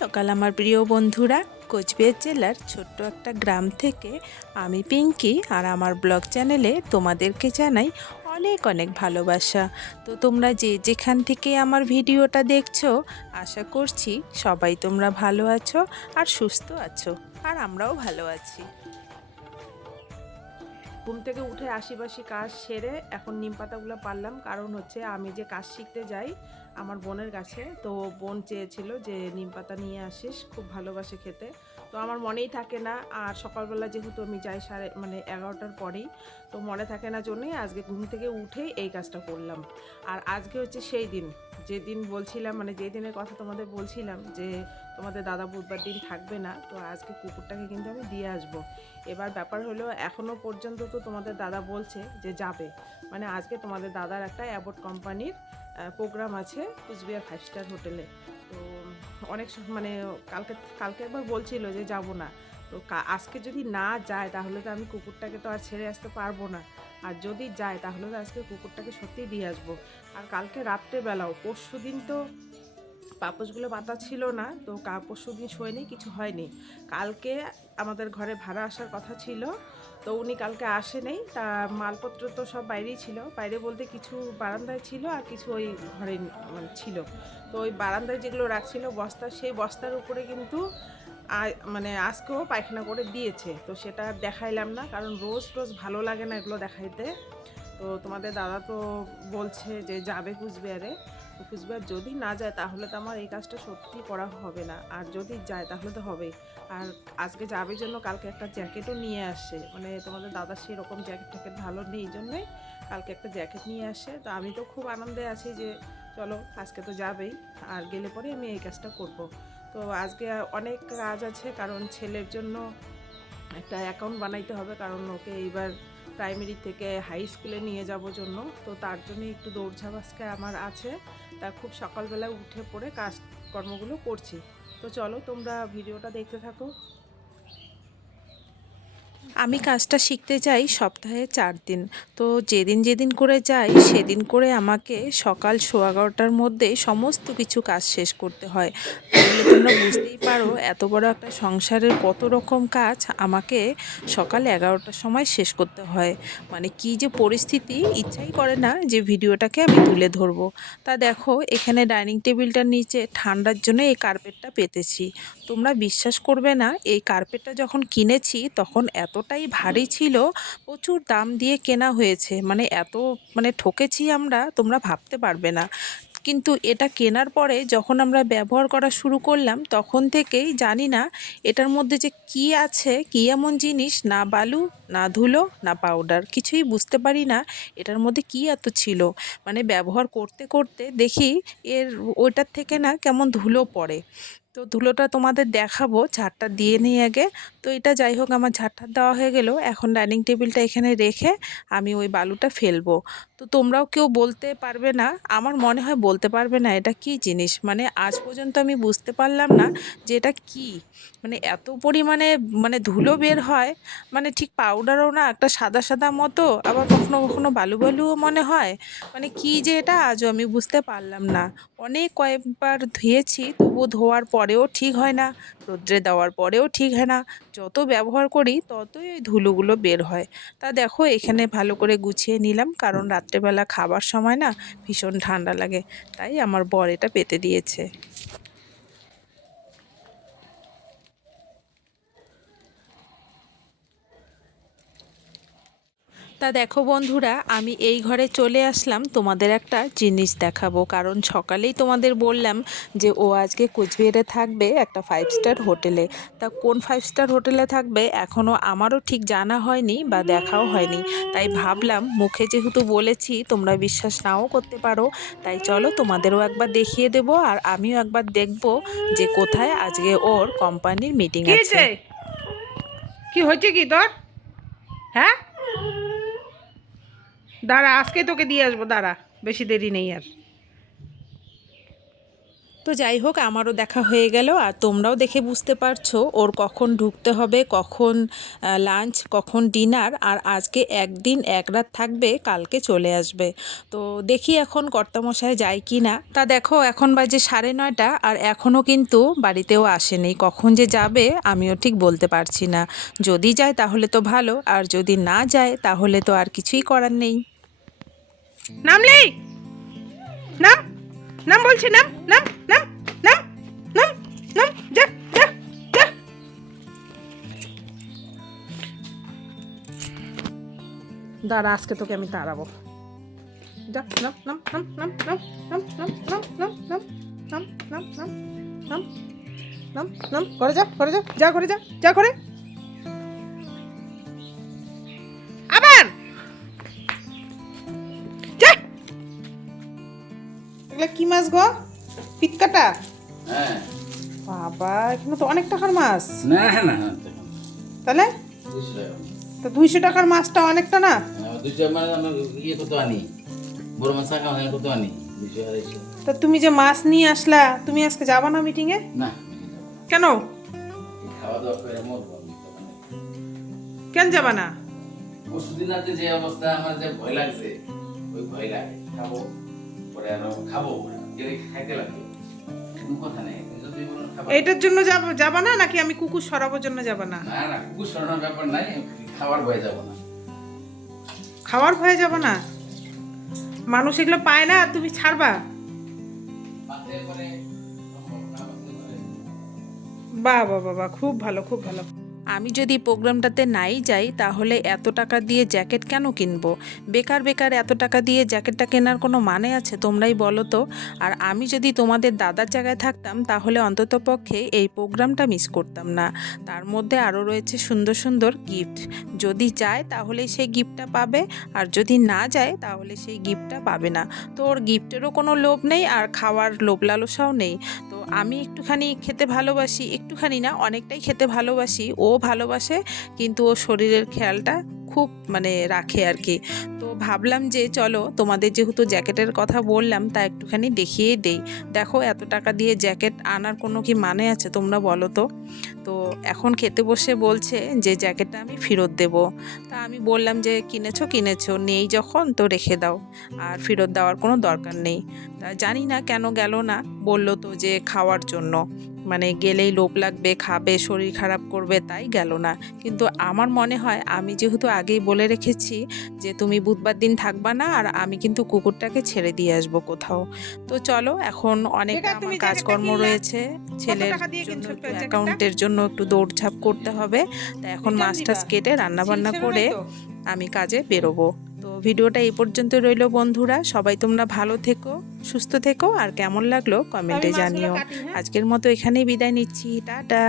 সকাল আমার প্রিয় বন্ধুরা। কোচবিহার জেলার ছোট্ট একটা গ্রাম থেকে আমি পিঙ্কি আর আমার ব্লগ চ্যানেলে তোমাদেরকে জানাই অনেক অনেক ভালোবাসা। তো তোমরা যে যেখান থেকে আমার ভিডিওটা দেখছো, আশা করছি সবাই তোমরা ভালো আছো আর সুস্থ আছো, আর আমরাও ভালো আছি। ঘুম থেকে উঠে আশিবাসি কাজ সেরে এখন নিম পাতাগুলো পারলাম, কারণ হচ্ছে আমি যে কাজ শিখতে যাই আমার বোনের কাছে, তো বোন চেয়েছিল যে নিম পাতা নিয়ে আসিস, খুব ভালোবাসে খেতে। তো আমার মনেই থাকে না, আর সকালবেলা যেহেতু আমি যাই 11:30টার পরেই, তো মনে থাকে না জন্যই আজকে ঘুম থেকে উঠেই এই কাজটা করলাম। আর আজকে হচ্ছে সেই দিন যেদিন বলছিলাম, মানে যে দিনের কথা তোমাদের বলছিলাম যে তোমাদের দাদা বুধবার দিন থাকবে না, তো আজকে কুকুরটাকে কিন্তু আমি দিয়ে আসবো। এবার ব্যাপার হলো, এখনও পর্যন্ত তো তোমাদের দাদা বলছে যে যাবে, মানে আজকে তোমাদের দাদার একটা অ্যাবোর্ড কোম্পানির প্রোগ্রাম আছে কুচবিহার 5 স্টার হোটেলে। তো অনেক মানে কালকে কালকে একবার বলছিল যে যাব না, তো আজকে যদি না যায় তাহলে তো আমি কুকুরটাকে তো আর ছেড়ে আসতে পারবো না, আর যদি যায় তাহলে তো আজকে কুকুরটাকে সত্যিই দিয়ে আসবো। আর কালকে রাত্রেবেলাও, পরশু দিন তো পাপোশগুলো পাতা ছিল না, তো পরশু দিন শোয়নি, কিছু হয়নি। কালকে আমাদের ঘরে ভাড়া আসার কথা ছিল, তো উনি কালকে আসেনি। তা মালপত্র তো সব বাইরেই ছিল, বাইরে বলতে কিছু বারান্দায় ছিল আর কিছু ওই ঘরে মানে ছিল। তো ওই বারান্দায় যেগুলো রাখছিল বস্তা, সেই বস্তার উপরে কিন্তু মানে আজকেও পায়খানা করে দিয়েছে। তো সেটা দেখাইলাম না, কারণ রোজ রোজ ভালো লাগে না এগুলো দেখাইতে। তো তোমাদের দাদা তো বলছে যে যাবে কুচবিহারে, তো কুচবিহার যদি না যায় তাহলে তো আমার এই কাজটা সত্যি করা হবে না, আর যদি যায় তাহলে তো হবেই। আর আজকে যাবে জন্য কালকে একটা জ্যাকেটও নিয়ে আসে, মানে তোমাদের দাদা সেরকম জ্যাকেট ট্যাকেট ভালো নেই, এই জন্যই কালকে একটা জ্যাকেট নিয়ে আসে। তো আমি তো খুব আনন্দে আছি যে চলো আজকে তো যাবেই, আর গেলে পরে আমি এই কাজটা করব। তো আজকে অনেক কাজ আছে, কারণ ছেলের জন্য একটা অ্যাকাউন্ট বানাইতে হবে, কারণ ওকে এইবার প্রাইমারি থেকে হাই স্কুলে নিয়ে যাব জন্য। তো তার জন্য একটু দৌড়ঝাঁপ আজকে আমার আছে, তা খুব সকালবেলা উঠে পড়ে কাজকর্মগুলো করছি। তো চলো তোমরা ভিডিওটা দেখতে থাকো। আমি কাজটা শিখতে যাই সপ্তাহে 4 দিন। তো যেদিন যেদিন করে যাই সেদিন করে আমাকে সকাল 11:15টার মধ্যে সমস্ত কিছু কাজ শেষ করতে হয়। তাহলে তোমরা বুঝতেই পারো এত বড় একটা সংসারের কত রকম কাজ আমাকে সকাল 11টার সময় শেষ করতে হয়। মানে কি যে পরিস্থিতি, ইচ্ছাই করে না যে ভিডিওটাকে আমি তুলে ধরবো। তা দেখো, এখানে ডাইনিং টেবিলটার নিচে ঠান্ডার জন্য এই কার্পেটটা পেতেছি। তোমরা বিশ্বাস করবে না, এই কার্পেটটা যখন কিনেছি তখন এতটাই ভারী ছিল, প্রচুর দাম দিয়ে কেনা হয়েছে, মানে এত মানে ঠকেছি আমরা, তোমরা ভাবতে পারবে না। কিন্তু এটা কেনার পরে যখন আমরা ব্যবহার করা শুরু করলাম তখন থেকেই জানি না এটার মধ্যে যে কি আছে, কি এমন জিনিস, না বালু, না ধুলো, না পাউডার, কিছুই বুঝতে পারি না এটার মধ্যে কি এত ছিল। মানে ব্যবহার করতে করতে দেখি এর ওইটার থেকে না কেমন ধুলো পড়ে। তো ধুলোটা তোমাদের দেখাবো, ঝাড়টা দিয়ে নিই আগে। তো এটা যাই হোক, আমার ঝাড়টা দেওয়া হয়ে গেল, এখন ডাইনিং টেবিলটা এখানে রেখে আমি ওই বালুটা ফেলবো। তো তোমরাও কেউ বলতে পারবে না, আমার মনে হয় বলতে পারবে না এটা কি জিনিস, মানে আজ পর্যন্ত আমি বুঝতে পারলাম না যে এটা কি। মানে এত পরিমাণে মানে ধুলো বের হয়, মানে ঠিক পাউডারও না, একটা সাদা সাদা মতো, আবার কখনো কখনো বালু বালুও মনে হয়। মানে কি যে এটা আজও আমি বুঝতে পারলাম না। অনেক কয়েকবার ধুয়েছি, তবুও ধোয়ার পরেও ঠিক হয় না, রোদ্রে দেওয়ার পরেও ঠিক হয় না। যত ব্যবহার করি ততই ওই ধুলোগুলো বের হয়। তা দেখো, এখানে ভালো করে গুছিয়ে নিলাম, কারণ রাত্রেবেলা খাবার সময় না ভীষণ ঠান্ডা লাগে, তাই আমার বর এটা পেতে দিয়েছে। তা দেখো বন্ধুরা, আমি এই ঘরে চলে আসলাম তোমাদের একটা জিনিস দেখাবো, কারণ সকালেই তোমাদের বললাম যে ও আজকে কোচবিহারে থাকবে একটা 5 স্টার হোটেলে। তা কোন 5 স্টার হোটেলে থাকবে এখনও আমারও ঠিক জানা হয়নি বা দেখাও হয়নি, তাই ভাবলাম মুখে যেহেতু বলেছি তোমরা বিশ্বাস নাও করতে পারো, তাই চলো তোমাদেরও একবার দেখিয়ে দেবো, আর আমিও একবার দেখব যে কোথায় আজকে ওর কোম্পানির মিটিং কি আছে। হয়েছে? কি হয়েছে কি তোর? হ্যাঁ, দাঁড়া, আজকে তোকে দিয়ে আসবো, দাঁড়া, বেশি দেরি নেই আর। তো যাই হোক, আমারও দেখা হয়ে গেল, আর তোমরাও দেখে বুঝতে পারছো ওর কখন ঢুকতে হবে, কখন লাঞ্চ, কখন ডিনার। আর আজকে একদিন এক রাত থাকবে, কালকে চলে আসবে। তো দেখি এখন কর্তামশাই যায় কি না। তা দেখো, এখন বাজে 9:30, আর এখনও কিন্তু বাড়িতেও আসেনি। কখন যে যাবে আমিও ঠিক বলতে পারছি না। যদি যায় তাহলে তো ভালো, আর যদি না যায় তাহলে তো আর কিছুই করার নেই। নামলি, নাম, নাম বলছি, নাম, নাম, নাম, নাম, নাম, নাম, যা, যা, যা। দাঁড়া, আজকে তোকে আমি তাড়াবো। যা, নাম, নাম, নাম, নাম, নাম, নাম, নাম, নাম, নাম, নাম, নাম, নাম, নাম, নাম, নাম, নাম, ঘরে যা, ঘরে যা, যা ঘরে যা, যা ঘরে। আবার যা। এগুলা কি মাছ গো? পিতকাটা? হ্যাঁ। বাবা, এখানে তো অনেক টাকার মাছ। না না, তাহলে 200 টাকা। তো 200 টাকার মাছটা অনেকটা না? 200 মানে আমরা ইয়ে কত আনি, বড় মাছ থাকা হয় কত আনি, 200 250। তা তুমি যে মাছ নিয়ে আসলা, তুমি আজকে যাবা না মিটিংয়ে? না, কেন? এই খাওয়া দাওয়া করে মরবো আমি তখন। কেন যাবা না? পরশুদিন রাতে যে অবস্থা, আমার যে ভয় লাগছে, ওই ভয় লাগে। খাবো পরে আরো খাবো, গেলে খাইতে লাগবে, কোনো কথা নেই। যদি কোনো খাবার এইটার জন্য যাবা না, নাকি আমি কুকুর সরাবোর জন্য যাবা না? না না, কুকুর সরানোর ব্যাপার নাই, খাবার ভয়ে যাবো না। খাওয়ার ভয়ে যাবা না? মানুষ এগুলো পায় না, আর তুমি ছাড়বা? পাতে পরে বাহ বাহ বাহ বাহ, খুব ভালো, খুব ভালো। আমি যদি প্রোগ্রামটাতে নাই যাই তাহলে এত টাকা দিয়ে জ্যাকেট কেন কিনবো? বেকার বেকার এত টাকা দিয়ে জ্যাকেটটা কেনার কোনো মানে আছে? তোমরাই বলো তো। আর আমি যদি তোমাদের দাদার জায়গায় থাকতাম তাহলে অন্ততপক্ষে এই প্রোগ্রামটা মিস করতাম না। তার মধ্যে আরও রয়েছে সুন্দর সুন্দর গিফট। যদি যায় তাহলে সেই গিফটটা পাবে, আর যদি না যায় তাহলে সেই গিফটটা পাবে না। তো ওর গিফটেরও কোনো লোভ নেই, আর খাওয়ার লোভ লালসাও নেই। তো আমি একটুখানি খেতে ভালোবাসি, একটুখানি না, অনেকটাই খেতে ভালোবাসি, ও ভালোবাসে, কিন্তু ও শরীরের খেয়ালটা খুব মানে রাখে আর কি। তো ভাবলাম যে চলো, তোমাদের যেহেতু জ্যাকেটের কথা বললাম, তা একটুখানি দেখিয়ে দেই। দেখো, এত টাকা দিয়ে জ্যাকেট আনার কোনো কি মানে আছে তোমরা বলো তো? তো এখন খেতে বসে বলছে যে জ্যাকেটটা আমি ফেরত দেব। তা আমি বললাম যে কিনেছো, নেই যখন তো রেখে দাও, আর ফেরত দেওয়ার কোনো দরকার নেই। তা জানি না কেন গেল না, বললো তো যে খাওয়ার জন্য, মানে গেলেই লোভ লাগবে, খাবে, শরীর খারাপ করবে, তাই গেল না। কিন্তু আমার মনে হয় আমি যেহেতু আগেই বলে রেখেছি যে তুমি বুধবার দিন থাকবা না, আর আমি কিন্তু কুকুরটাকে ছেড়ে দিয়ে আসবো কোথাও। তো চলো, এখন অনেকটা বেকার তুমি আমার জ্যাকেটটা কাজকর্ম কিনলা? রয়েছে, ছেলের টাকা দিয়ে জন্য কিনছো একটু জ্যাকেটটা? অ্যাকাউন্টের জন্য একটু দৌড়ঝাঁপ করতে হবে। তা এখন রিটার্ন মাছ দিবা? টাছ কেটে রান্নাবান্না সিল ছেড়ে করে নাই তো? আমি কাজে বেরোবো। তো ভিডিওটা এই পর্যন্ত রইলো বন্ধুরা, সবাই তোমরা ভালো থেকো, সুস্থ থেকো, আর কেমন লাগলো আমি কমেন্টে মাছগুলো জানিও। কাটি, হ্যাঁ? আজকের মতো এখানেই বিদায় নিচ্ছি, টাটা।